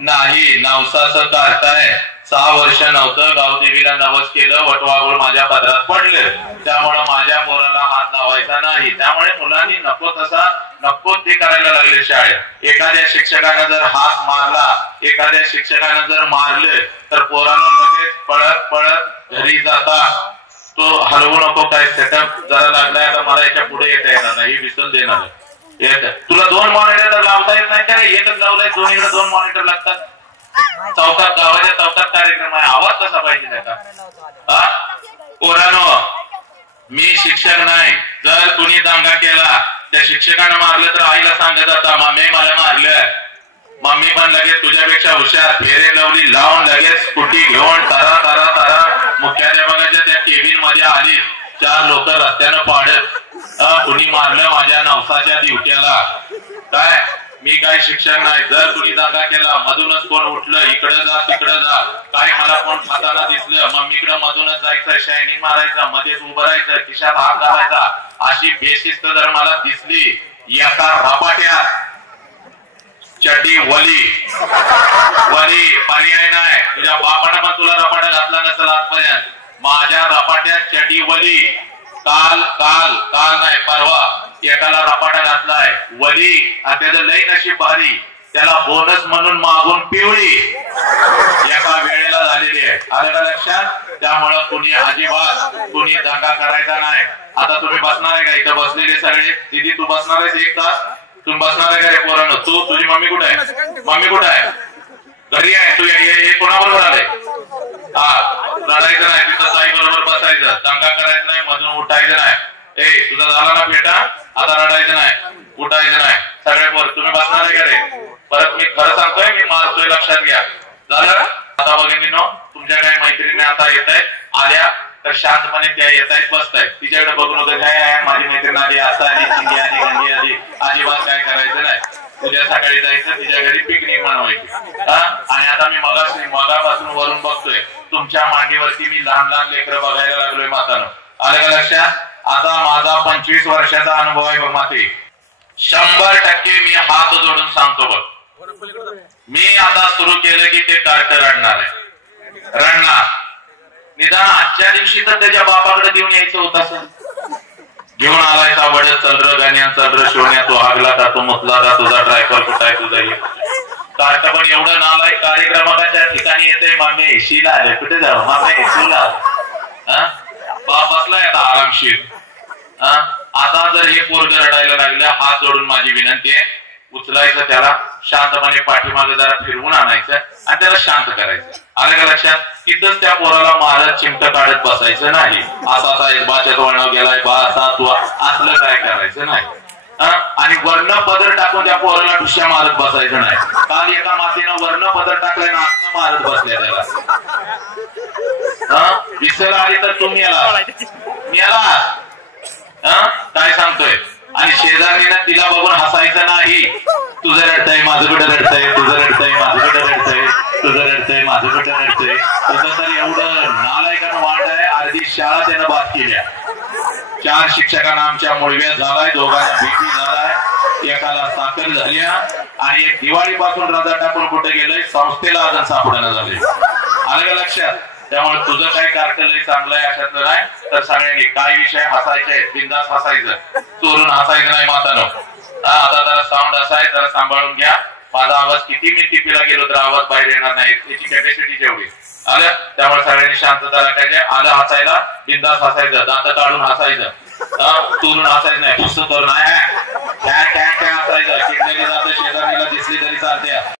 नाही नवसाचं काढताय 6 वर्ष नव्हतं गावदेवीला नवस केलं वटवाघूळ माझ्या पदरात पडलं त्यामुळे माझ्या पोराला हात लावायचा नाही त्यामुळे मुलांनी नको तसा नको ते करायला लागले शाळेत एखाद्या शिक्षकाने जर हात मारला एखाद्या शिक्षकाने जर मारले तर पोरांना लगेच पळत पळत घरी जाता तो हलवू नको काय सेटअप जरा लागलाय आता मला याच्या पुढे येता येणार नाही विसरून देणार तुला 2 मॉनिटर लावता येत नाही का रे एकच लावलाय दोन्हीकडे 2 मॉनिटर लागतात चौकात गावाच्या चौकात कार्यक्रम आहे आवाज कसा पाहिजे त्याचा पोरांनो मी शिक्षक नाही जर कुणी दंगा केला त्या शिक्षकाने मारलं तर आईला सांगत जाता मम्मी मला मारलं मम्मी पण लगेच तुझ्यापेक्षा हुशार फेरे लवली लावून लगेच स्कूटी घेऊन तारा तारा तारा मुख्याध्यापकाच्या त्या केबिन मध्ये आली 4 लोक रस्त्यानं पाडत कुणी मारलं माझ्या नवसाच्या दिवट्याला काय मी काय शिक्षक नाही जर कुणी दंगा केला मधूनच कोण उठलं इकडे जा तिकडे जा काय मला कोण खाताना दिसलं मम्मीकडे मधूनच जायचं शायनिंग मारायचं मध्येच उभं राहायचं खिशात हात घालायचा अशी बेशिस्त जर मला दिसली एका रपाट्यात चड्डी वली वली पर्याय नाही तुझ्या बापाने पण तुला रपाटा घातला नसेल आजपर्यंत माझ्या रपाट्यात चड्डी वली काल काल काल नाही परवा एकाला रपाटा घातलाय वली त्याचं लई नशीब भारी त्याला बोनस म्हणून मागून पिवळी एका वेळेला झालेली आहे आलं का लक्षात त्यामुळं कुणी अजिबात कुणी दंगा करायचा नाही आता तुम्ही बसणार आहे का इथं बसलेले सगळे दीदी तू बसणार आहेस 1 तास तुम्ही बसणार आहे का रे पोरांनो तू तुझी मम्मी कुठे आहे मम्मी कुठे आहे घरी आहे तू हे कोणाबरोबर आले रडायचं नाही तिथं ताई बरोबर बसायचं दंगा करायचं नाही मधून उठायचं नाही तुझा झाला ना बेटा आता रडायचं नाही उठायचं नाही सगळे पोर तुम्ही बसणार आहे का रे परत मी खरं सांगतोय मी मारतोय लक्षात घ्या झालं आता भगिनीनो तुमच्या काही मैत्रिणी आता येत आहेत आल्या तर शांतपणे त्या येत आहेत बसतायत तिच्याकडे बघून होतं काय आहे माझी मैत्रीण आली असं आली चिंगी आली गंगी आली अजिबात काय करायचं नाही उद्या सकाळी जायचं तिच्या घरी पिकनिक बनवायची आणि आता मी मगापासून वरून बघतोय तुमच्या मांडीवरती मी लहान लेकरं बघायला लागलोय मातानं आलं का लक्षात आता माझा 25 वर्षाचा अनुभव आहे बघ माते 100% मी हात जोडून सांगतो बघ मी आता सुरू केलं की ते कार्ट रडणार आहे रडणार निदान आजच्या दिवशी तर त्याच्या बापाकडे घेऊन यायचं होतं सर घेऊन आलाय वड चल र गाण्या चल र शिवण्या तो हागला का तो मुतला का तुझा ड्रायव्हर कुठाय तुझा कार्ट पण एवढं नालाय कार्यक्रमाच्या ठिकाणी येते मामे एशीला आले कुठे जाऊ मामे एशीला बाप बसलाय आता आरामशीर आता जर हे पोरग रडायला लागलं हात जोडून माझी विनंती आहे उचलायचं त्याला शांतपणे पाठीमागे जरा फिरवून आणायचं आणि त्याला शांत करायचं आलं का लक्षात तिथंच त्या पोराला मारत चिमट काढत बसायचं नाही असा एक बाच्यात वळण गेलाय बा असा तू असलं काय करायचं नाही आणि वर्ण पदर टाकून त्या पोराला ठुश्या मारत बसायचं नाही काल एका मातीनं वर्ण पदर टाकलाय ना आत्म मारत बसल्या त्याला दिसायला आली तर तुम्ही याला काय सांगतोय आणि शेजारीनं तिला बघून हसायचं नाही तुझं रडतंय माझं कुठं रडतंय तुझं रडतंय माझं कुठं रडतंय तुझं रडतंय माझं कुठं रडतंय तुझं तर एवढं नालायकानं वाढ आहे अर्धी शाळा त्यानं बाद केल्या 4 शिक्षकांना आमच्या मुळव्यात झालाय दोघांना भीती झालाय एकाला साखर झाल्या आणि एक दिवाळीपासून रजा टाकून कुठे गेलोय संस्थेला अजून सापडणं झाले आलं का लक्षात त्यामुळे तुझं काही कार्ट लय चांगलं आहे अशातलं नाही तर सगळ्यांनी काय विषय हसायचे बिंदास हसायचं चोरून हसायचं नाही मातानो आता जरा साऊंड असा आहे जरा सांभाळून घ्या माझा आवाज किती मी टिपीला गेलो तर आवाज बाहेर येणार नाही याची कॅपॅसिटी जेवढी आलं त्यामुळे सगळ्यांनी शांतता राखायची आलं हसायला बिंदास हसायचं दात काढून हसायचं चोरून हसायचं नाही पुस्तक करून हसायचं किडलेली जात शेजारीला दिसली तरी चालते